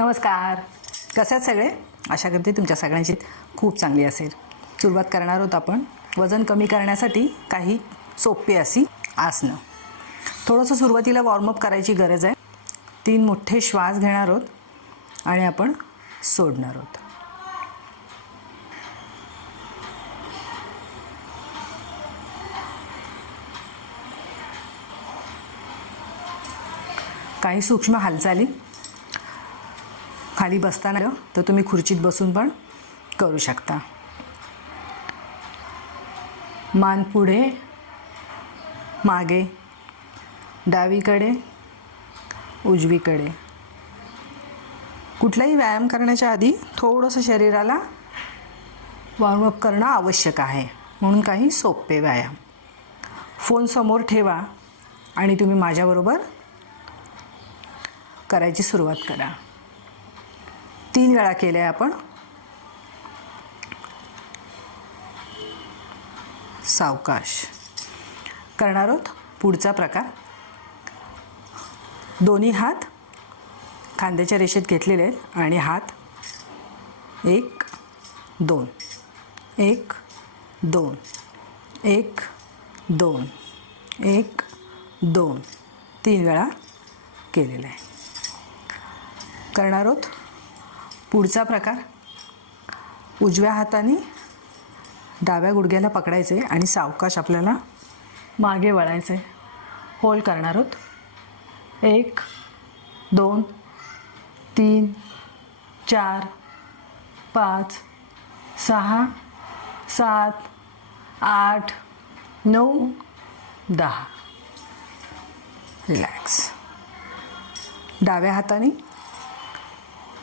नमस्कार. कसे आहेत सगळे? आशा करते तुमच्या सगळ्यांची खूप चांगली असेल. सुरुवात करणार आहोत आपण. वजन कमी करण्यासाठी काही सोपी अशी आसनं. थोडंसं सुरुवातीला वॉर्मअप करायची गरज आहे. तीन मोठे श्वास घेणार आहोत आणि आपण सोडणार आहोत. काही सूक्ष्म हालचाली. खाली बसताना तर तुम्ही खुर्चीत बसून पण करू शकता. मान पुढे मागे डावीकडे उजवीकडे. कुठलाही व्यायाम करण्याच्या आधी थोडंसं शरीराला वॉर्मअप करणं आवश्यक आहे. म्हणून काही सोपे व्यायाम. फोन समोर ठेवा आणि तुम्ही माझ्याबरोबर करायची सुरुवात करा. तीन वेळा केल्या आपण. सावकाश. करणार आहोत पुढचा प्रकार. दोन्ही हात खांद्याच्या रेषेत घेतलेले आहेत आणि हात एक दोन. एक दोन. एक दोन. एक दोन. तीन वेळा केलेलं आहे. करणार आहोत पुढचा प्रकार. उजव्या हाताने डाव्या गुडघ्याला पकडायचे आणि सावकाश आपल्याला मागे वळायचे. होल्ड करणार आहोत. एक दोन तीन चार पाच सहा सात आठ नऊ दहा. रिलॅक्स. डाव्या हाताने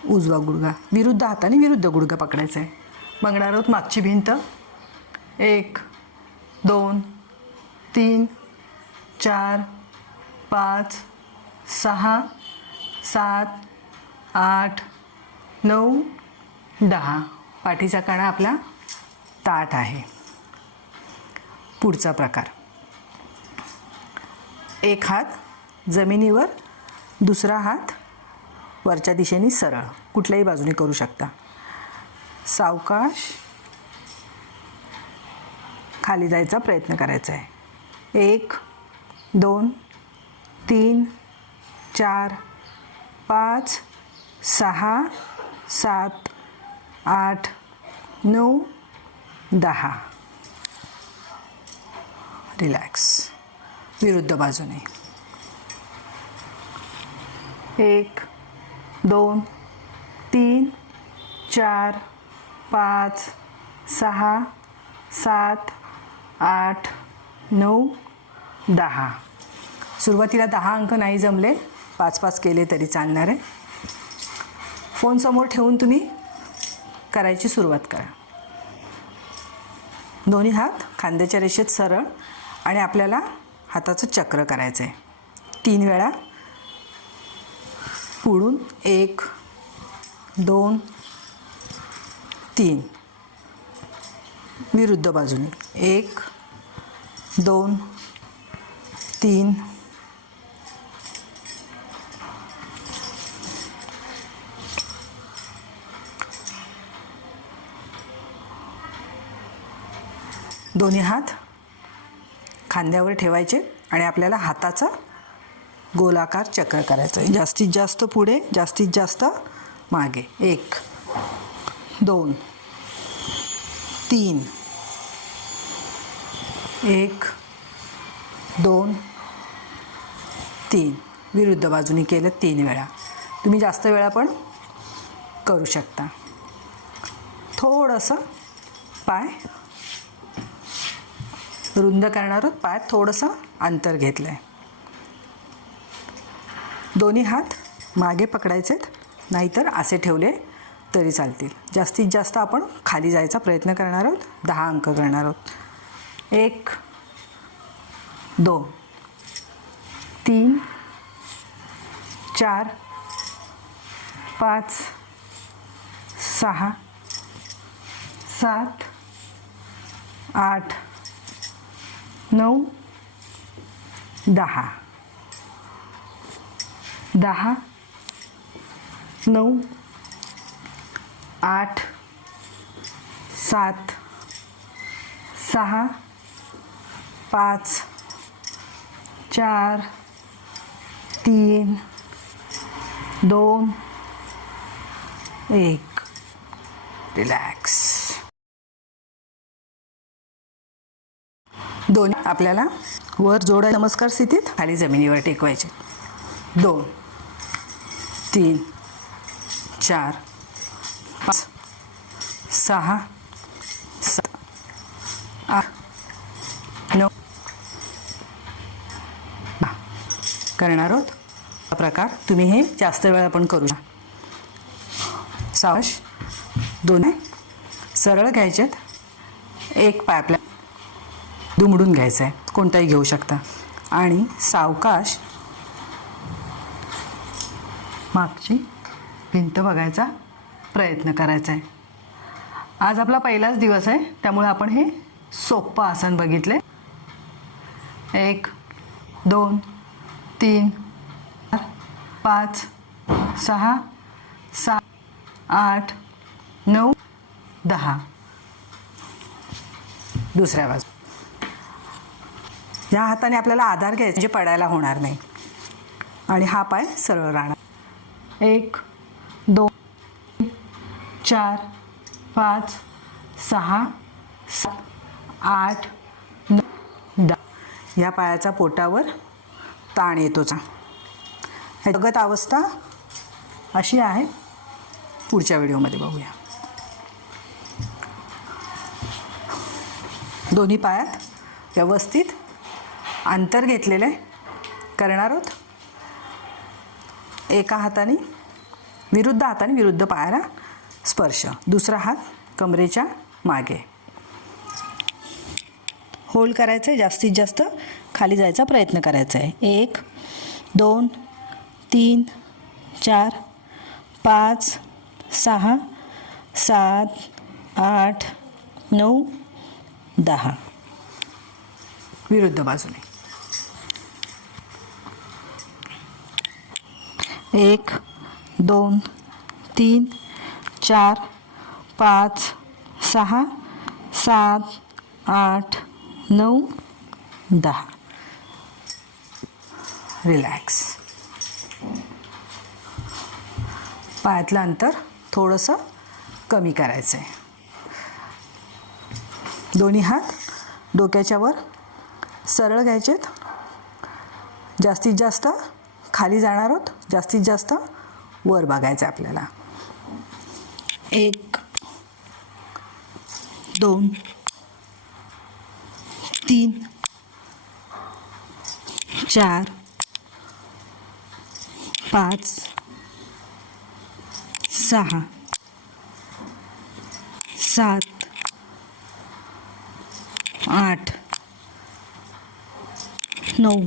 उजवा गुडघा विरुद्ध हाताने विरुद्ध गुडघा पकडायचा आहे बघणार आहोत मागची भिंत. एक दोन तीन चार पाच सहा सात आठ नऊ दहा. पाठीचा काणा आपला ताठ आहे. पुढचा प्रकार. एक हात जमिनीवर दुसरा हात वरच्या दिशेने सरळ. कुठल्याही बाजूने करू शकता. सावकाश खाली जायचा प्रयत्न करायचा आहे. एक दोन तीन चार पाच सहा सात आठ नऊ दहा. रिलॅक्स विरुद्ध बाजूने. एक दोन तीन चार पाच सहा सात आठ नऊ दहा. सुरुवातीला दहा अंक नाही जमले. पाच पाच केले तरी चालणार आहे. फोन समोर ठेवून तुम्ही करायची सुरुवात करा. दोन्ही हात खांद्याच्या रेषेत सरळ आणि आपल्याला हाताचं चक्र करायचं आहे तीन वेळा पुढून एक दोन तीन. विरुद्ध बाजूने. एक दोन तीन. दोन्ही हात खांद्यावर ठेवायचे आणि आपल्याला हाताचा गोलाकार चक्र करायचं आहे जास्तीत जास्त पुढे जास्तीत जास्त मागे. एक दोन तीन एक दोन तीन. विरुद्ध बाजूने केलं तीन वेळा. तुम्ही जास्त वेळा पण करू शकता. थोडंसं पाय रुंद करणार पाय थोडंसं अंतर घेतलं आहे दोन्ही हात मागे पकडायचेत नाहीतर असे ठेवले तरी चालतील. जास्तीत जास्त आपण खाली जायचा प्रयत्न करणार आहोत दहा अंक करणार आहोत. एक दोन तीन चार पाच सहा सात आठ नऊ दहा. दहा नऊ आठ सात सहा पाच चार तीन दोन एक. रिलॅक्स दोन. आपल्याला वर जोडा नमस्कार स्थितीत. खाली जमिनीवर टेकवायचे. दोन. तीन चार पाच सहा सात आठ नऊ. करणार आहोत. हा प्रकार तुम्ही हे जास्त वेळा पण करू शकता. सावश दोन आहे. सरळ घ्यायचेत. एक पाय आपल्या दुमडून घ्यायचं आहे कोणताही घेऊ शकता. आणि सावकाश मागची भिंत बघायचा प्रयत्न करायचा आहे. आज आपला पहिलाच दिवस आहे त्यामुळे आपण हे सोप्पं आसन बघितले. एक दोन तीन चार पाच सहा सात आठ नऊ दहा. दुसऱ्या बाजू या हाताने आपल्याला आधार घ्यायचा म्हणजे पडायला होणार नाही. आणि हा पाय सरळ राहणार. एक दोन चार पाच सहा सात आठ नऊ दहा. या पायाचा पोटावर ताण येतोचा जगत अवस्था अशी आहे. पुढच्या व्हिडिओमध्ये बघूया. दोन्ही पायात व्यवस्थित अंतर घेतलेलं आहे करणार आहोत. एका हाताने विरुद्ध हाताने विरुद्ध पायाला स्पर्श. दुसरा हात कमरेच्या मागे. होल्ड करायचं आहे जास्तीत जास्त खाली जायचा प्रयत्न करायचा आहे. एक दोन तीन चार पाच सहा सात आठ नऊ दहा. विरुद्ध बाजूने. एक दोन तीन चार पाच सहा सात आठ नऊ दहा. रिलॅक्स पायातलं अंतर थोडंसं कमी करायचं आहे दोन्ही हात डोक्याच्या वर सरळ घ्यायचेत. जास्तीत जास्त खाली जाणार आहोत. जास्तीत जास्त वर बघायचं आहे आपल्याला. एक दोन तीन चार पाच सहा सात आठ नऊ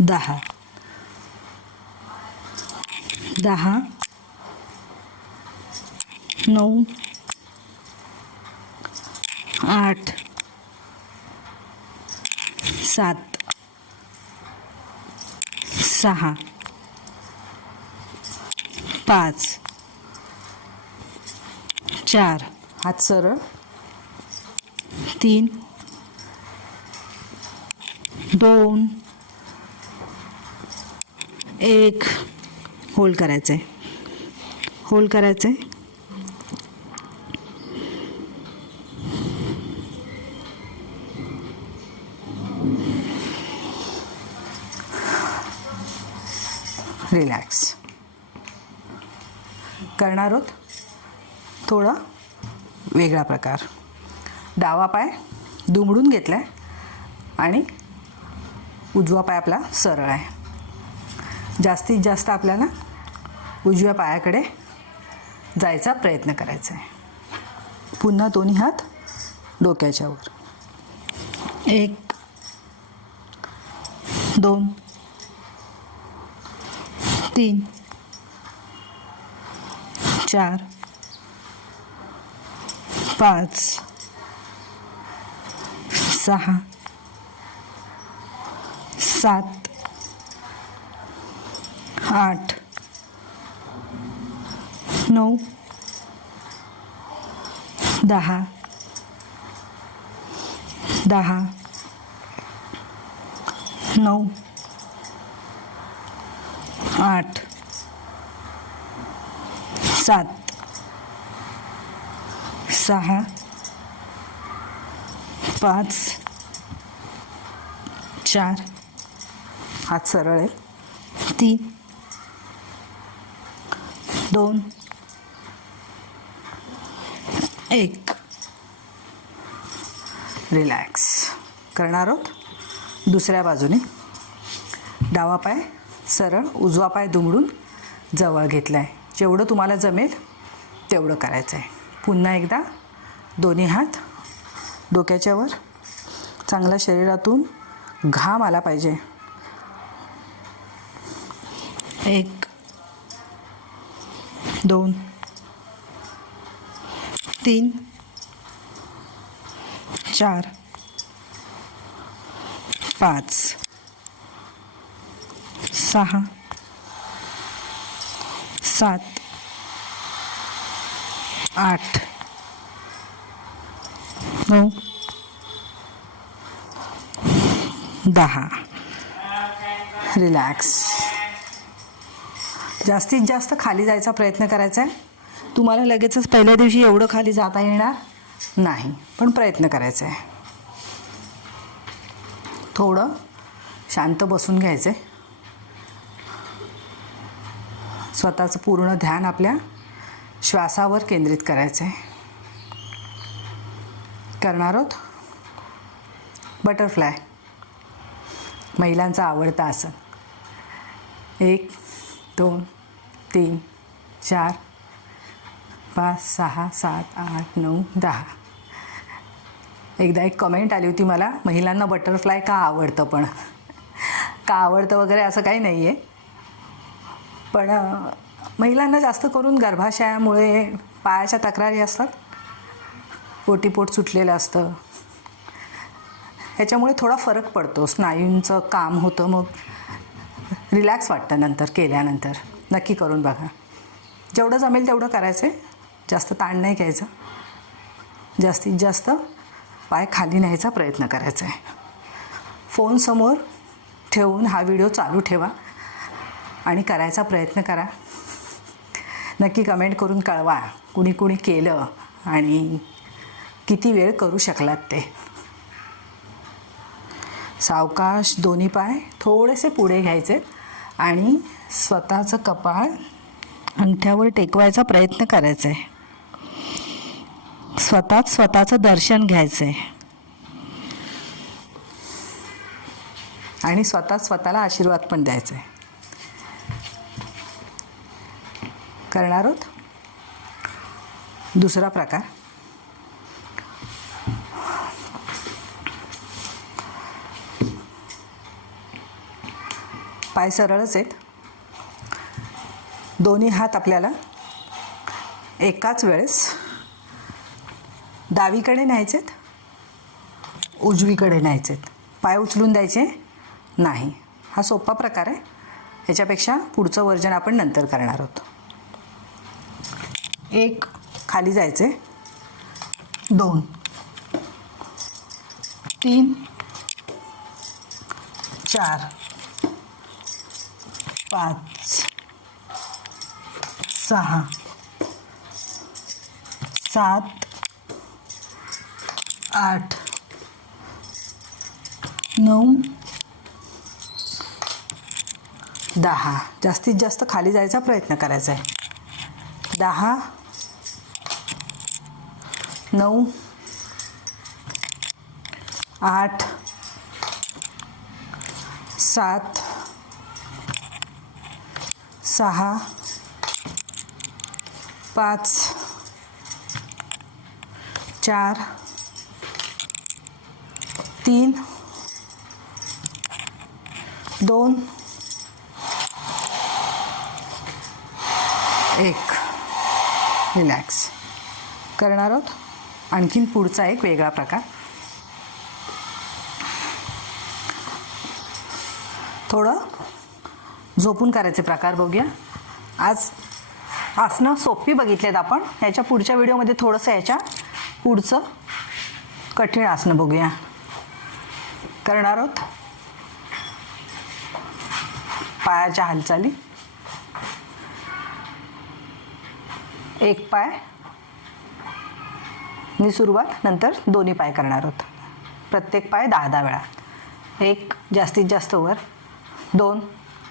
दहा. दहा. नऊ. आठ. सात. सहा. पाच. चार. हात सरळ. तीन. दोन. एक होल करायचं आहे होल करायचं आहे रिलॅक्स करणार आहोत थोडा वेगळा प्रकार. डावा पाय दुमडून घेतला आहे आणि उजवा पाय आपला सरळ आहे. जास्तीत जास्त आपल्याला उजव्या पायाकडे जायचा प्रयत्न करायचा आहे. पुन्हा दोन्ही हात डोक्याच्यावर एक दोन तीन चार पाच सहा सात आठ. नऊ. दहा. दहा. नऊ. आठ. सात. सहा. पाच. चार. हात सरळ आहे. तीन. दोन. एक. रिलॅक्स करणार आहोत? दुसऱ्या बाजूने. डावा पाय सरळ उजवा पाय दुमडून जवळ घेतला आहे जेवढं तुम्हाला जमेल तेवढं करायचं आहे पुन्हा एकदा दोन्ही हात डोक्याच्यावर चांगल्या चांगला शरीरातून घाम आला पाहिजे. एक. दोन. तीन. चार. पाच. सहा. सात. आठ. नऊ. दहा. रिलॅक्स. जास्तीत जास्त खाली जायचा प्रयत्न करायचा आहे. तुम्हाला लगेचच पहिल्या दिवशी एवढं खाली जाता येणार नाही पण प्रयत्न करायचा आहे. थोडं शांत बसून घ्यायचं आहे स्वतःचं पूर्ण ध्यान आपल्या श्वासावर केंद्रित करायचं आहे करणार आहोत? बटरफ्लाय. महिलांचा आवडता आसन. एक दोन तीन चार पाच सहा सात आठ नऊ दहा. एकदा एक कमेंट आली होती मला महिलांना बटरफ्लाय का आवडतं पण? का आवडतं वगैरे असं काही नाही आहे पण महिलांना जास्त करून गर्भाशयामुळे पायाच्या तक्रारी असतात. पोटीपोट सुटलेलं असतं. ह्याच्यामुळे थोडा फरक पडतो. स्नायूंचं काम होतं मग रिलॅक्स वाटतं नंतर केल्यानंतर. नक्की करून बघा. जेवढं जमेल तेवढं करायचं आहे जास्त ताण नाही घ्यायचं. जास्तीत जास्त पाय खाली न्यायचा प्रयत्न करायचा आहे फोनसमोर ठेवून हा व्हिडिओ चालू ठेवा आणि करायचा प्रयत्न करा. नक्की कमेंट करून कळवा कुणी कुणी केलं आणि किती वेळ करू शकलात ते. सावकाश दोन्ही पाय थोडेसे पुढे घ्यायचे आणि स्वतःचं कपाळ अंगठ्यावर टेकवायचा प्रयत्न करायचा आहे स्वतःच स्वतःचं दर्शन घ्यायचं आहे आणि स्वतः स्वतःला आशीर्वाद पण द्यायचा आहे करणार आहोत? दुसरा प्रकार. पाय सरळच आहेत. दोन्ही हात आपल्याला एकाच वेळेस डावीकडे न्यायचेत उजवीकडे न्यायचेत. पाय उचलून द्यायचे नाही. हा सोपा प्रकार आहे. याच्यापेक्षा पुढचं वर्जन आपण नंतर करणार आहोत. एक खाली जायचे. दोन तीन चार पाच सहा सात आठ नऊ दहा. जास्तीत जास्त खाली जायचा प्रयत्न करायचा आहे. दहा नऊ आठ सात सहा पाच चार तीन दोन एक. रिलॅक्स करणार आहोत. आणखीन पुढचा एक वेगळा प्रकार. थोडं झोपून करायचे प्रकार बघूया. आज आसनं सोपी बघितलेत आपण. ह्याच्या पुढच्या व्हिडिओमध्ये थोडंसं ह्याच्या पुढचं कठीण आसनं बघूया. करणार आहोत? पायाच्या हालचाली. एक पाय. नि सुरुवात नंतर दोन्ही पाय करणार आहोत. प्रत्येक पाय दहा दहा वेळा. एक जास्तीत जास्त वर. दोन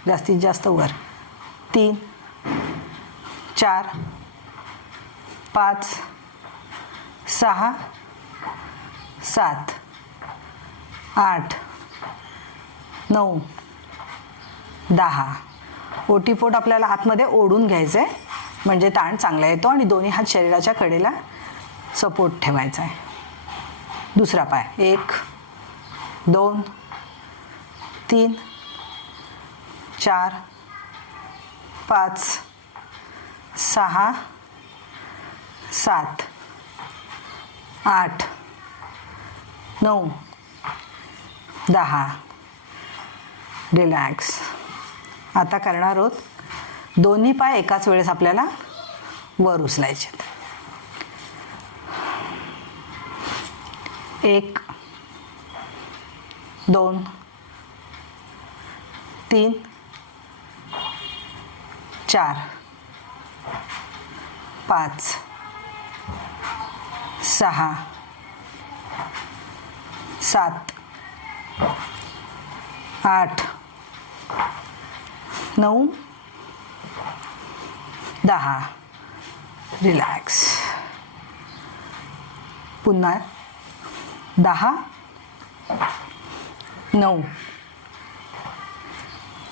जास्तीत जास्त वर. तीन चार पाच सहा सात आठ नऊ दहा. ओटीपोट आपल्याला आतमध्ये ओढून घ्यायचं आहे म्हणजे ताण चांगला येतो आणि दोन्ही हात शरीराच्या कडेला सपोर्ट ठेवायचा आहे दुसरा पाय. एक दोन तीन चार पाच सहा सात आठ नऊ दहा. रिलॅक्स आता करणार आहोत. दोन्ही पाय एकाच वेळेस आपल्याला वर उचलायचे. एक दोन तीन चार. पाच सहा सात आठ नऊ दहा. रिलॅक्स पुन्हा दहा नऊ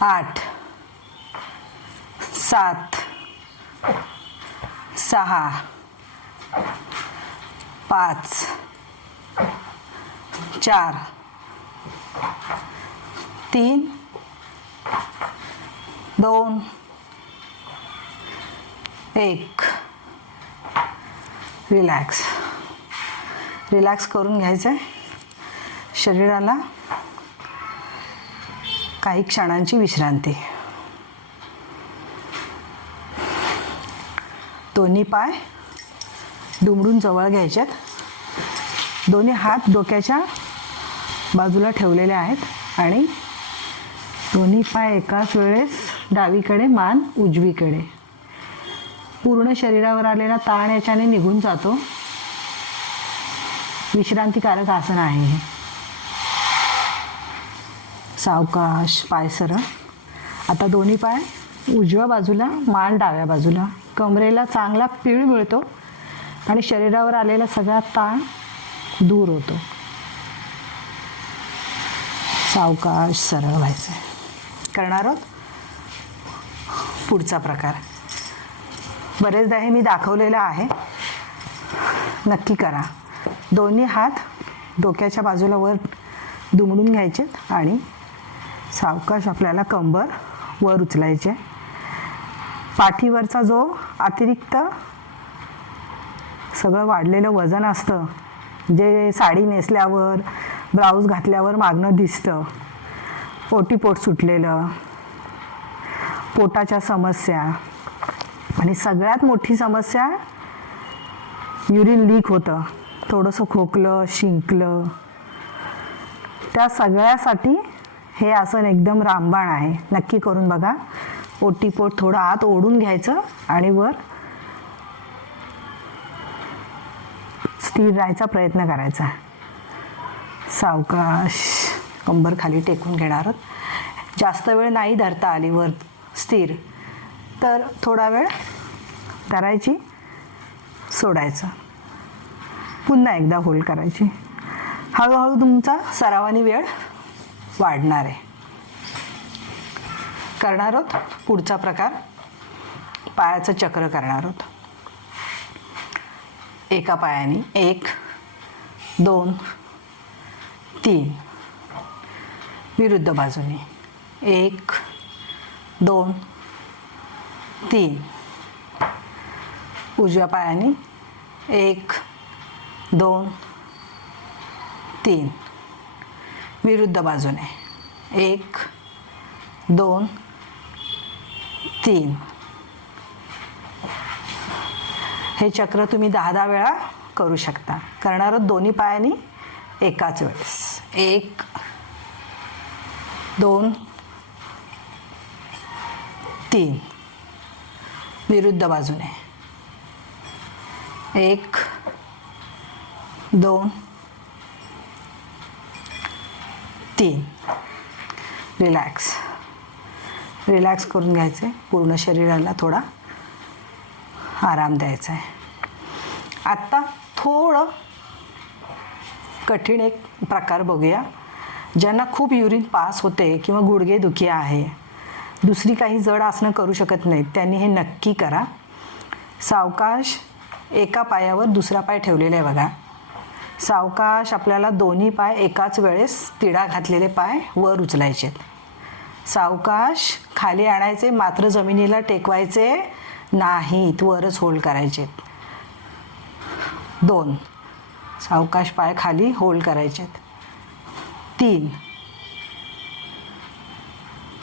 आठ सात सहा पाच चार तीन दोन एक. रिलॅक्स रिलॅक्स करून घ्यायचं आहे शरीराला काही क्षणांची विश्रांती. दोन्ही पाय दुमडून जवळ घ्यायच्यात दोन्ही हात डोक्याच्या बाजूला ठेवलेले आहेत आणि दोन्ही पाय एकाच वेळेस डावीकडे मान उजवीकडे. पूर्ण शरीरावर आलेला ताण याच्याने निघून जातो. विश्रांतीकारक आसन आहे हे. सावकाश पाय सरळ आता दोन्ही पाय उजव्या बाजूला मान डाव्या बाजूला. कमरेला चांगला पीळ मिळतो आणि शरीरावर आलेला सगळा ताण दूर होतो. सावकाश सरळ व्हायचं. आहे करणार आहोत? पुढचा प्रकार. बरेचदा हे मी दाखवलेलं आहे. नक्की करा. दोन्ही हात डोक्याच्या बाजूला वर दुमडून घ्यायचेत आणि सावकाश आपल्याला कंबर वर उचलायचे. पाठीवरचा जो अतिरिक्त सगळं वाढलेलं वजन असतं जे साडी नेसल्यावर ब्लाऊज घातल्यावर मागणं दिसतं पोटीपोट सुटलेलं पोटाच्या समस्या आणि सगळ्यात मोठी समस्या युरिन लीक होतं. थोडंसं खोकलं शिंकलं त्या सगळ्यासाठी हे आसन एकदम रामबाण आहे. नक्की करून बघा. ओटीपोट थोडं आत ओढून घ्यायचं आणि वर स्थिर राहायचा प्रयत्न करायचा. सावकाश कंबर खाली टेकून घेणार आहोत. जास्त वेळ नाही धरता आली वर स्थिर. तर थोडा वेळ धरायची सोडायचं. पुन्हा एकदा होल्ड करायची. हळूहळू तुमचा सरावानी वेळ वाढणार आहे. करणार आहोत. पुढचा प्रकार पायाचं चक्र करणार आहोत. एका पायाने एक दोन तीन. विरुद्ध बाजूने. एक दोन तीन. उजव्या पायाने एक दोन तीन. विरुद्ध बाजूने. एक दोन तीन हे चक्र तुम्ही दहा दहा वेळा करू शकता. करणार दोन्ही पायांनी एकाच वेळेस. एक दोन तीन. विरुद्ध बाजूने. एक दोन तीन. रिलॅक्स रिलॅक्स करून घ्यायचं. आहे पूर्ण शरीराला थोडा आराम द्यायचा आहे. आत्ता थोडं कठीण एक प्रकार बघूया. ज्यांना खूप युरिन पास होते किंवा गुडघे दुखी आहे. दुसरी काही जड आसनं करू शकत नाहीत. त्यांनी हे नक्की करा. सावकाश एका पायावर दुसरा पाय ठेवलेला आहे बघा. सावकाश आपल्याला दोन्ही पाय एकाच वेळेस तिडा घातलेले पाय वर उचलायचे आहेत सावकाश खाली आणायचे मात्र जमिनीला टेकवायचे नाहीत वरच होल्ड करायचे. दोन सावकाश पाय खाली होल्ड करायचे. तीन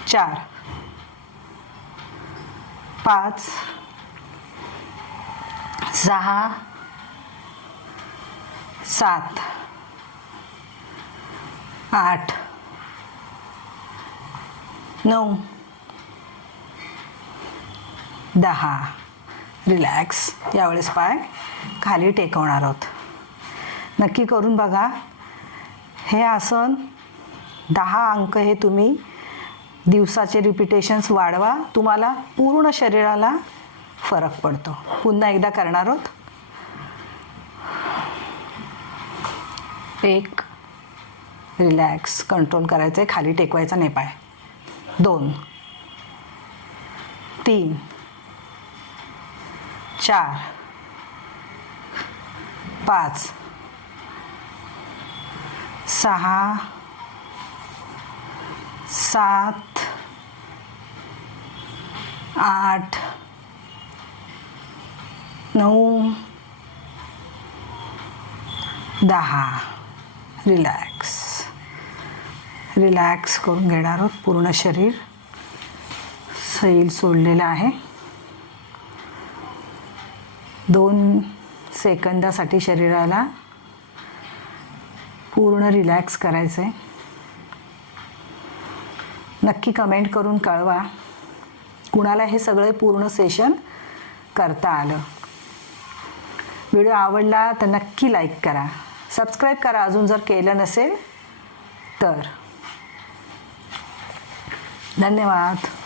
चार पाच सहा सात आठ नऊ दहा. रिलॅक्स यावेळेस पाय खाली टेकवणार आहोत. नक्की करून बघा. हे आसन दहा अंक हे तुम्ही दिवसाचे रिपिटेशन्स वाढवा. तुम्हाला पूर्ण शरीराला फरक पडतो. पुन्हा एकदा करणार आहोत. एक. रिलॅक्स कंट्रोल करायचं आहे खाली टेकवायचा नाही पाय. दोन तीन चार पाच सहा सात आठ नऊ दहा. रिलॅक्स रिलॅक्स करून घेणार आहोत पूर्ण शरीर. सैल सोडलेलं आहे. दोन सेकंदासाठी शरीराला पूर्ण रिलॅक्स करायचं आहे नक्की कमेंट करून कळवा. कुणाला हे सगळे पूर्ण सेशन करता आलं? व्हिडिओ आवडला तर नक्की लाईक करा. सबस्क्राईब करा. अजून जर केलं नसेल तर. धन्यवाद.